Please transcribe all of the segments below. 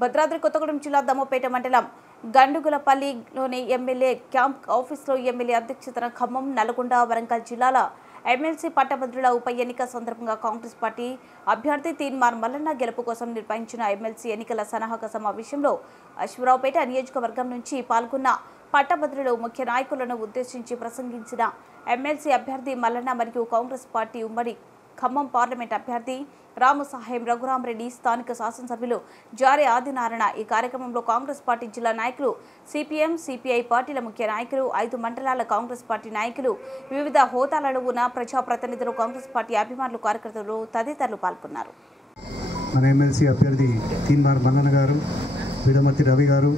భద్రాద్రి కొత్తగూడెం జిల్లా దమ్మపేట మండలం గండుగులపల్లిలోని MLA camp ఆఫీసులో ఎమ్మెల్యే అధ్యక్షతన ఖమ్మం, నల్గొండ, వరంగల్ జిల్లాల ఎమ్మెల్సీ పట్టభద్రుల ఉప ఎన్నిక సందర్భంగా కాంగ్రెస్ పార్టీ అభ్యర్థి తీన్మార్ మల్లన్న గెలుపు కోసం నిర్వహించిన ఎమ్మెల్సీ ఎన్నికల సన్నాహక సమావేశంలో అశ్వరావుపేట నియోజకవర్గం నుంచి పాల్గొన్న పట్టభద్రులు ముఖ్య నాయకులను ఉద్దేశించి ప్రసంగించిన ఎమ్మెల్సీ అభ్యర్థి మల్లన్న మరియు కాంగ్రెస్ పార్టీ ఉమ్మడి ఖమ్మం పార్లమెంట్ అభ్యర్థి రామసాహెం రఘురామరెడ్డి, స్థానిక శాసనసభ్యులు జారే ఆదినారాయణ. ఈ కార్యక్రమంలో కాంగ్రెస్ పార్టీ జిల్లా నాయకులు, సిపిఎం, సిపిఐ పార్టీల ముఖ్య నాయకులు, 5 మండలాల కాంగ్రెస్ పార్టీ నాయకులు, వివిధ హోదాలలో ఉన్న ప్రజాప్రతినిధులు, కాంగ్రెస్ పార్టీ అభిమానులు, కార్యకర్తలు తదితరులు పాల్గొన్నారు. మన ఎమ్మెల్సీ అభ్యర్థి తీన్మార్ మల్లన్న గారు, విడమర్తి రవి గారు,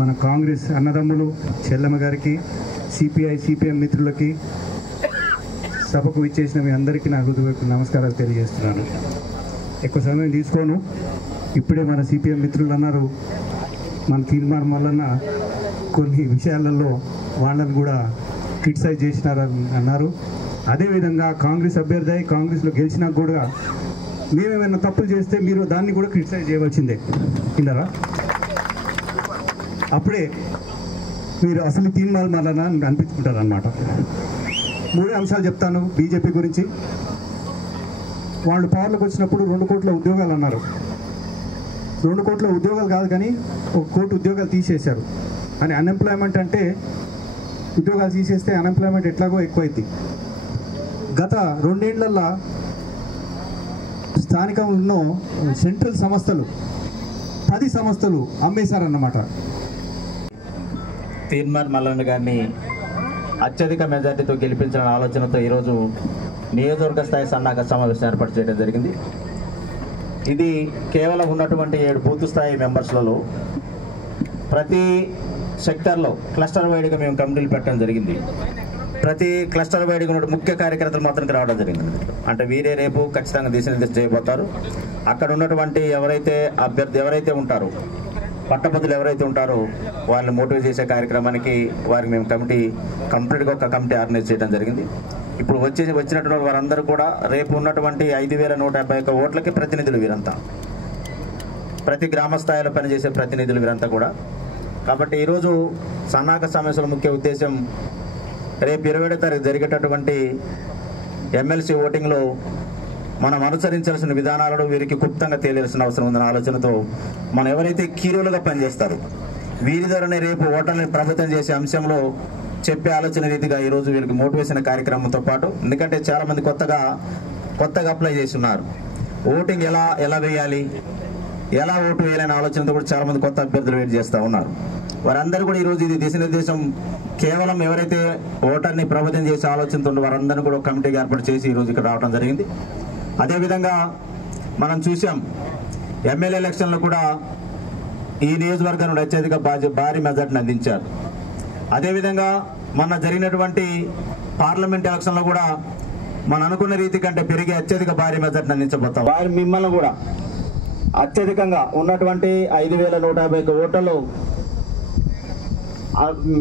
మన కాంగ్రెస్ అన్నదమ్ములు చెల్లమ్మ గారికి, సిపిఐ, సిపిఎం మిత్రులకి, సభకు ఇచ్చేసిన మీ అందరికీ నా హృదయపూర్వక నమస్కారాలు తెలియజేస్తున్నాను. ఎక్కువ సమయం తీసుకోను. ఇప్పుడే మన సిపిఎం మిత్రులు అన్నారు, మన తీన్మార్ మల్లన్న కొన్ని విషయాలలో వాళ్ళని కూడా క్రిటిసైజ్ చేసినారని అన్నారు. అదేవిధంగా కాంగ్రెస్ అభ్యర్థి కాంగ్రెస్లో గెలిచినా కూడా మేమేమైనా తప్పులు చేస్తే మీరు దాన్ని కూడా క్రిటిసైజ్ చేయవలసిందే. విన్నారా? అప్పుడే మీరు అసలు తీన్మార్ మల్లన్న అనిపించుకుంటారు అన్నమాట. 3 అంశాలు చెప్తాను బీజేపీ గురించి. వాళ్ళు పవర్లోకి వచ్చినప్పుడు 2 కోట్ల ఉద్యోగాలు అన్నారు. 2 కోట్ల ఉద్యోగాలు కాదు కానీ 1 కోటి ఉద్యోగాలు తీసేశారు. అని అన్ఎంప్లాయ్మెంట్ అంటే ఉద్యోగాలు తీసేస్తే అన్ఎంప్లాయ్మెంట్ ఎట్లాగో ఎక్కువైంది. గత 2 ఏళ్లలో స్థానికంలో సెంట్రల్ సంస్థలు 10 సంస్థలు అమ్మేశారన్నమాట. తీన్మార్ మల్లన్న గారిని అత్యధిక మెజార్టీతో గెలిపించిన ఆలోచనతో ఈరోజు నియోజకవర్గ స్థాయి సన్నాహక సమావేశం ఏర్పాటు చేయడం జరిగింది. ఇది కేవలం ఉన్నటువంటి 7 బూత్ స్థాయి మెంబర్స్లలో ప్రతి సెక్టర్లో క్లస్టర్ వైడ్గా మేము కమిటీలు పెట్టడం జరిగింది. ప్రతి క్లస్టర్ వైడ్గా ఉన్న ముఖ్య కార్యకర్తలు మాత్రం రావడం జరిగింది. అంటే వీరే రేపు ఖచ్చితంగా దిశానిర్దేశం చేయబోతారు. అక్కడ ఉన్నటువంటి అభ్యర్థి ఎవరైతే ఉంటారో, పట్టభద్రులు ఎవరైతే ఉంటారో వాళ్ళని మోటివేట్ చేసే కార్యక్రమానికి వారికి మేము కంప్లీట్గా ఒక కమిటీ ఆర్గనైజ్ చేయడం జరిగింది. ఇప్పుడు వచ్చినటువంటి వారందరూ కూడా రేపు ఉన్నటువంటి 5,151 ఓట్లకి ప్రతినిధులు వీరంతా, ప్రతి గ్రామ స్థాయిలో పనిచేసే ప్రతినిధులు వీరంతా కూడా. కాబట్టి ఈరోజు సన్నాహక సమావేశంలో ముఖ్య ఉద్దేశం రేపు 27వ తారీఖు జరిగేటటువంటి ఎమ్మెల్సీ ఓటింగ్లో మనం అనుసరించాల్సిన విధానాలను వీరికి క్లుప్తంగా తెలియాల్సిన అవసరం ఉందన్న ఆలోచనతో మనం ఎవరైతే కీరోలుగా పనిచేస్తారో వీరి ద్వారానే రేపు ఓటర్ని ప్రభావితం చేసే అంశంలో చెప్పే ఆలోచన రీతిగా ఈరోజు వీరికి మోటివేషన్ కార్యక్రమంతో పాటు, ఎందుకంటే చాలామంది కొత్తగా అప్లై చేస్తున్నారు. ఓటింగ్ ఎలా వేయాలి, ఎలా ఓటు వేయాలనే ఆలోచనతో కూడా చాలామంది కొత్త అభ్యర్థులు వెయిట్ చేస్తూ ఉన్నారు. వారందరూ కూడా ఈరోజు ఇది దిశానిర్దేశం కేవలం ఎవరైతే ఓటర్ని ప్రభావితం చేసే ఆలోచనతో వారందరూ కూడా కమిటీగా ఏర్పాటు చేసి ఈరోజు ఇక్కడ రావడం జరిగింది. అదేవిధంగా మనం చూసాం ఎమ్మెల్యే ఎలక్షన్లో కూడా ఈ నియోజకవర్గం నుండి అత్యధిక భారీ మెజార్టీని అందించారు. అదేవిధంగా మొన్న జరిగినటువంటి పార్లమెంట్ ఎలక్షన్లో కూడా మనం అనుకున్న రీతి కంటే పెరిగి అత్యధిక భారీ మెజార్టీని అందించబోతాం. వారి మిమ్మల్ని కూడా అత్యధికంగా ఉన్నటువంటి 5,151 ఓట్లలో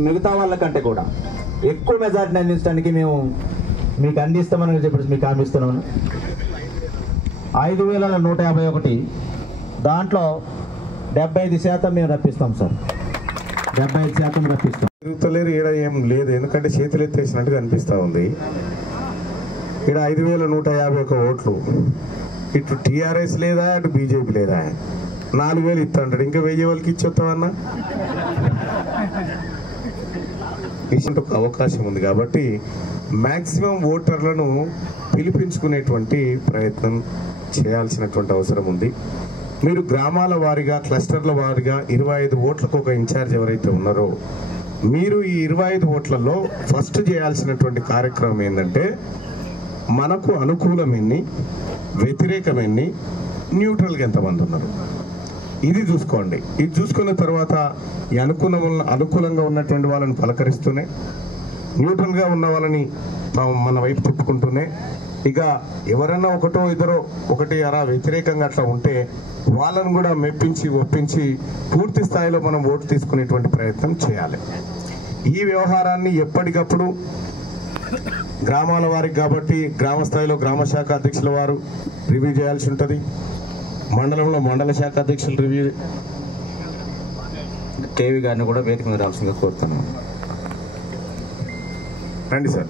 మిగతా వాళ్ళకంటే కూడా ఎక్కువ మెజార్టీని అందించడానికి మేము మీకు అందిస్తామని చెప్పేసి మీకు హామీ ఇస్తున్నాను. 5,151 దాంట్లో 75% మేము రప్పిస్తాం సార్. 75% రప్పిస్తాం. తిరుగుతలేరు, ఈడ ఏం లేదు, ఎందుకంటే చేతులు ఎత్తేసినట్టుగా అనిపిస్తూ ఉంది. ఇక్కడ 5,151 ఓట్లు. ఇటు టీఆర్ఎస్ లేదా, అటు బీజేపీ లేదా. 4,000 ఇస్తాంటాడు, ఇంకా 1,000 వాళ్ళకి ఇచ్చొస్తామన్నా ఒక అవకాశం ఉంది. కాబట్టి మ్యాక్సిమం ఓటర్లను పిలిపించుకునేటువంటి ప్రయత్నం చేయాల్సినటువంటి అవసరం ఉంది. మీరు గ్రామాల వారీగా, క్లస్టర్ల వారీగా 25 ఓట్లకు ఒక ఇన్ఛార్జ్ ఎవరైతే ఉన్నారో మీరు ఈ 25 ఓట్లలో ఫస్ట్ చేయాల్సినటువంటి కార్యక్రమం ఏంటంటే మనకు అనుకూలం ఎన్ని, వ్యతిరేకం ఎన్ని, న్యూట్రల్గా ఎంతమంది ఉన్నారు ఇది చూసుకోండి. ఇది చూసుకున్న తర్వాత ఈ అనుకూలంగా ఉన్నటువంటి వాళ్ళని పలకరిస్తూనే, న్యూట్రల్గా ఉన్న వాళ్ళని మన వైపు తిప్పుకుంటూనే, ఇక ఎవరన్నా ఒకటి అలా వ్యతిరేకంగా అట్లా ఉంటే వాళ్ళను కూడా మెప్పించి ఒప్పించి పూర్తి స్థాయిలో మనం ఓటు తీసుకునేటువంటి ప్రయత్నం చేయాలి. ఈ వ్యవహారాన్ని ఎప్పటికప్పుడు గ్రామాల వారికి కాబట్టి గ్రామ స్థాయిలో గ్రామ శాఖ అధ్యక్షుల వారు రివ్యూ చేయాల్సి ఉంటుంది. మండలంలో మండల శాఖ అధ్యక్షులు రివ్యూ కేవీ గారిని కూడా వేదిక మీద రావాల్సిందిగా కోరుతున్నాను. రండి సార్.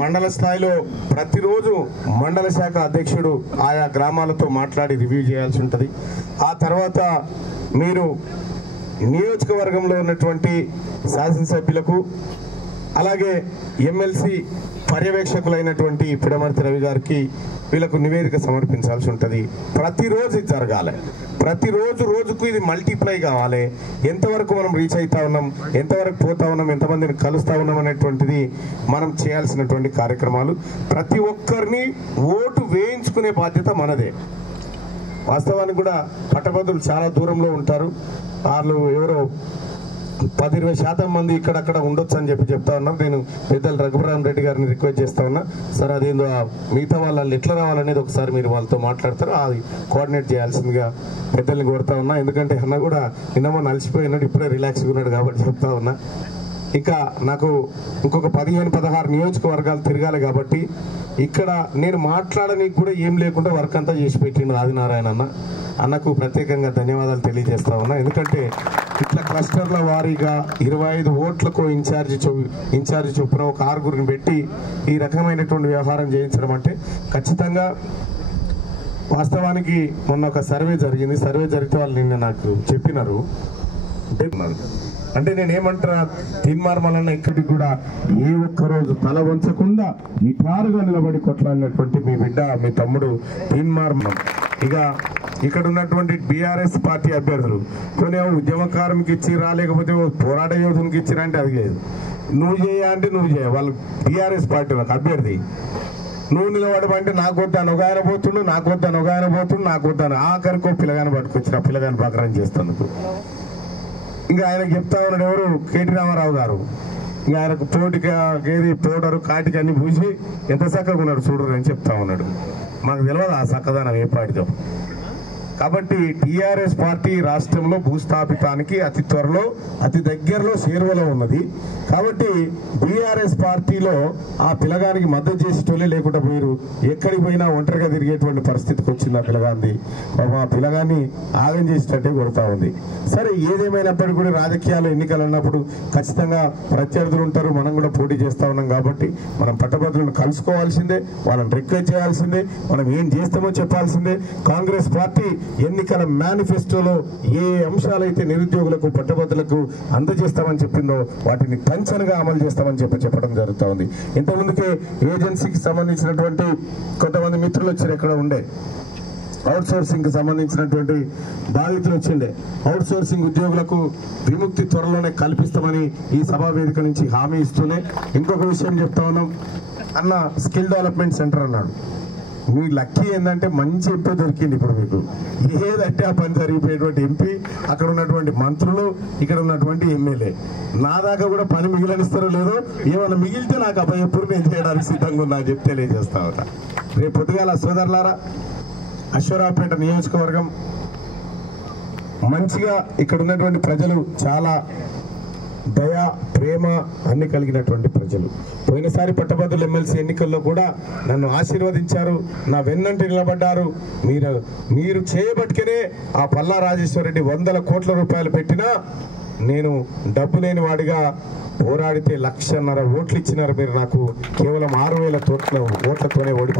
మండల స్థాయిలో ప్రతిరోజు మండల శాఖ అధ్యక్షుడు ఆయా గ్రామాలతో మాట్లాడి రివ్యూ చేయాల్సి ఉంటుంది. ఆ తర్వాత మీరు నియోజకవర్గంలో ఉన్నటువంటి శాసనసభ్యులకు అలాగే ఎమ్మెల్సీ పర్యవేక్షకులైనటువంటి పిడమర్తి రవి గారికి వీళ్ళకు నివేదిక సమర్పించాల్సి ఉంటుంది. ప్రతిరోజు ఇది జరగాలి. ప్రతిరోజు రోజుకు ఇది మల్టిప్లై కావాలి. ఎంతవరకు మనం రీచ్ అవుతా ఉన్నాం, ఎంతవరకు పోతా ఉన్నాం, ఎంతమందిని కలుస్తా ఉన్నాం అనేటువంటిది మనం చేయాల్సినటువంటి కార్యక్రమాలు. ప్రతి ఒక్కరిని ఓటు వేయించుకునే బాధ్యత మనదే. వాస్తవానికి కూడా పట్టభద్రులు చాలా దూరంలో ఉంటారు. వాళ్ళు ఎవరో 10-20% మంది ఇక్కడక్కడ ఉండొచ్చు అని చెప్తా ఉన్నారు. నేను పెద్దలు రఘురామ్ రెడ్డి గారిని రిక్వెస్ట్ చేస్తా ఉన్నా, సార్ అదేందో మిగతా వాళ్ళు ఎట్లా రావాలనేది ఒకసారి మీరు వాళ్ళతో మాట్లాడతారు, అది కోఆర్డినేట్ చేయాల్సిందిగా పెద్దల్ని కోరుతా ఉన్నా. ఎందుకంటే అన్న కూడా నిన్నమో నలిసిపోయినాడు, ఇప్పుడే రిలాక్స్గా ఉన్నాడు కాబట్టి చెప్తా ఉన్నా. ఇంకా నాకు ఇంకొక 15-16 నియోజకవర్గాలు తిరగాలి కాబట్టి ఇక్కడ నేను మాట్లాడడానికి కూడా ఏం లేకుండా వర్క్ అంతా చేసి పెట్టిండు ఆదినారాయణ అన్నకు ప్రత్యేకంగా ధన్యవాదాలు తెలియజేస్తా ఉన్నా. ఎందుకంటే ఇట్లా క్లస్టర్ల వారీగా 25 ఓట్లకు ఇన్ఛార్జి చొప్పున ఒక 6గురిని పెట్టి ఈ రకమైనటువంటి వ్యవహారం చేయించడం అంటే ఖచ్చితంగా వాస్తవానికి మొన్న ఒక సర్వే జరిగింది. సర్వే జరిగితే వాళ్ళు నిన్న నాకు చెప్పినారు. అంటే నేనేమంటున్నా, తీన్మార్మలన్న ఇక్కడికి కూడా ఏ ఒక్కరోజు తల వంచకుండా నిటారుగా నిలబడి కొట్లాడినటువంటి మీ బిడ్డ, మీ తమ్ముడు తీన్మార్మలం. ఇక ఇక్కడ ఉన్నటువంటి బీఆర్ఎస్ పార్టీ అభ్యర్థులు కొన్ని ఉద్యమ కార్మికి ఇచ్చి రాలేకపోతే పోరాట యోధునికి ఇచ్చిరంటే అది లేదు. నువ్వు చేయ అంటే నువ్వు చేయ. వాళ్ళు బీఆర్ఎస్ పార్టీ వాళ్ళకి అభ్యర్థి నువ్వు నిలబడమంటే నాకు వద్దాను ఒక ఆయన పోతుండు, నాకు వద్దాను ఒక ఆయన పోతుండు, నాకు వద్దాను ఆఖరికో పిల్లగాని పట్టుకొచ్చిన పిల్లగాని పకరం చేస్తాను. ఇంకా ఆయనకు చెప్తా ఉన్నాడు ఎవరు, కేటీ రామారావు గారు. ఇంకా ఆయనకు పోటీకి ఏది పౌడరు కాటికి అన్ని పూసి ఎంత చక్కగా ఉన్నాడు చూడరు అని చెప్తా ఉన్నాడు. మాకు తెలియదు ఆ చక్కదనం ఏ పాటితో. కాబట్టి టీఆర్ఎస్ పార్టీ రాష్ట్రంలో భూస్థాపితానికి అతి త్వరలో అతి దగ్గరలో చేరువలో ఉన్నది. కాబట్టి బీఆర్ఎస్ పార్టీలో ఆ పిల్లగానికి మద్దతు చేసేటోళ్ళే లేకుండా పోయారు. ఎక్కడికి పోయినా ఒంటరిగా తిరిగేటువంటి పరిస్థితికి వచ్చింది ఆ పిల్లగాంది. ఆ పిల్లగాన్ని ఆగం చేసేటట్టే కొడతా ఉంది. సరే, ఏదేమైనప్పటికీ కూడా రాజకీయాలు ఎన్నికలు అన్నప్పుడు ఖచ్చితంగా ప్రత్యర్థులు ఉంటారు. మనం కూడా పోటీ చేస్తా ఉన్నాం కాబట్టి మనం పట్టభద్రులను కలుసుకోవాల్సిందే, వాళ్ళని రిక్వెస్ట్ చేయాల్సిందే, మనం ఏం చేస్తామో చెప్పాల్సిందే. కాంగ్రెస్ పార్టీ ఎన్నికల మేనిఫెస్టోలో ఏ అంశాలైతే నిరుద్యోగులకు పట్టభద్రులకు అందజేస్తామని చెప్పిందో వాటిని టంచనగా అమలు చేస్తామని చెప్పడం జరుగుతూ ఉంది. ఇంతకుముందుకే ఏజెన్సీకి సంబంధించినటువంటి కొంతమంది మిత్రులు వచ్చారు, ఎక్కడ ఉండే అవుట్ సోర్సింగ్ కి సంబంధించినటువంటి బాధితులు వచ్చిండే. అవుట్ సోర్సింగ్ ఉద్యోగులకు విముక్తి త్వరలోనే కల్పిస్తామని ఈ సభా వేదిక నుంచి హామీ ఇస్తూనే ఇంకొక విషయం చెప్తా ఉన్నాం. అన్న స్కిల్ డెవలప్మెంట్ సెంటర్ అన్నాడు. మీ లక్కీ ఏంటంటే మంచి ఎంపీ దొరికింది ఇప్పుడు మీకు. ఏదంటే ఆ పని జరిగిపోయేటువంటి ఎంపీ, అక్కడ ఉన్నటువంటి మంత్రులు, ఇక్కడ ఉన్నటువంటి ఎమ్మెల్యే. నా దాకా కూడా పని మిగిలనిస్తారో లేదో, ఏమైనా మిగిలితే నాకు అభయపూర్ నేను చేయడానికి సిద్ధంగా ఉన్నా అని చెప్పి తెలియజేస్తా ఉంటా. రేపు పొద్దుగాల సోదరులారా, అశ్వరావుపేట నియోజకవర్గం మంచిగా ఇక్కడ ఉన్నటువంటి ప్రజలు చాలా దయ, ప్రేమ అన్ని కలిగినటువంటి ప్రజలు. పోయినసారి పట్టభద్రుల ఎమ్మెల్సీ ఎన్నికల్లో కూడా నన్ను ఆశీర్వదించారు, నా వెన్నంటి నిలబడ్డారు. మీరు చేయబట్టుకనే ఆ పల్లా రాజేశ్వరరెడ్డి 100 కోట్ల రూపాయలు పెట్టినా నేను డబ్బు లేని వాడిగా పోరాడితే 1,50,000 ఓట్లు ఇచ్చినారు. మీరు నాకు కేవలం 6,000 ఓట్లతోనే ఓడిపోయారు.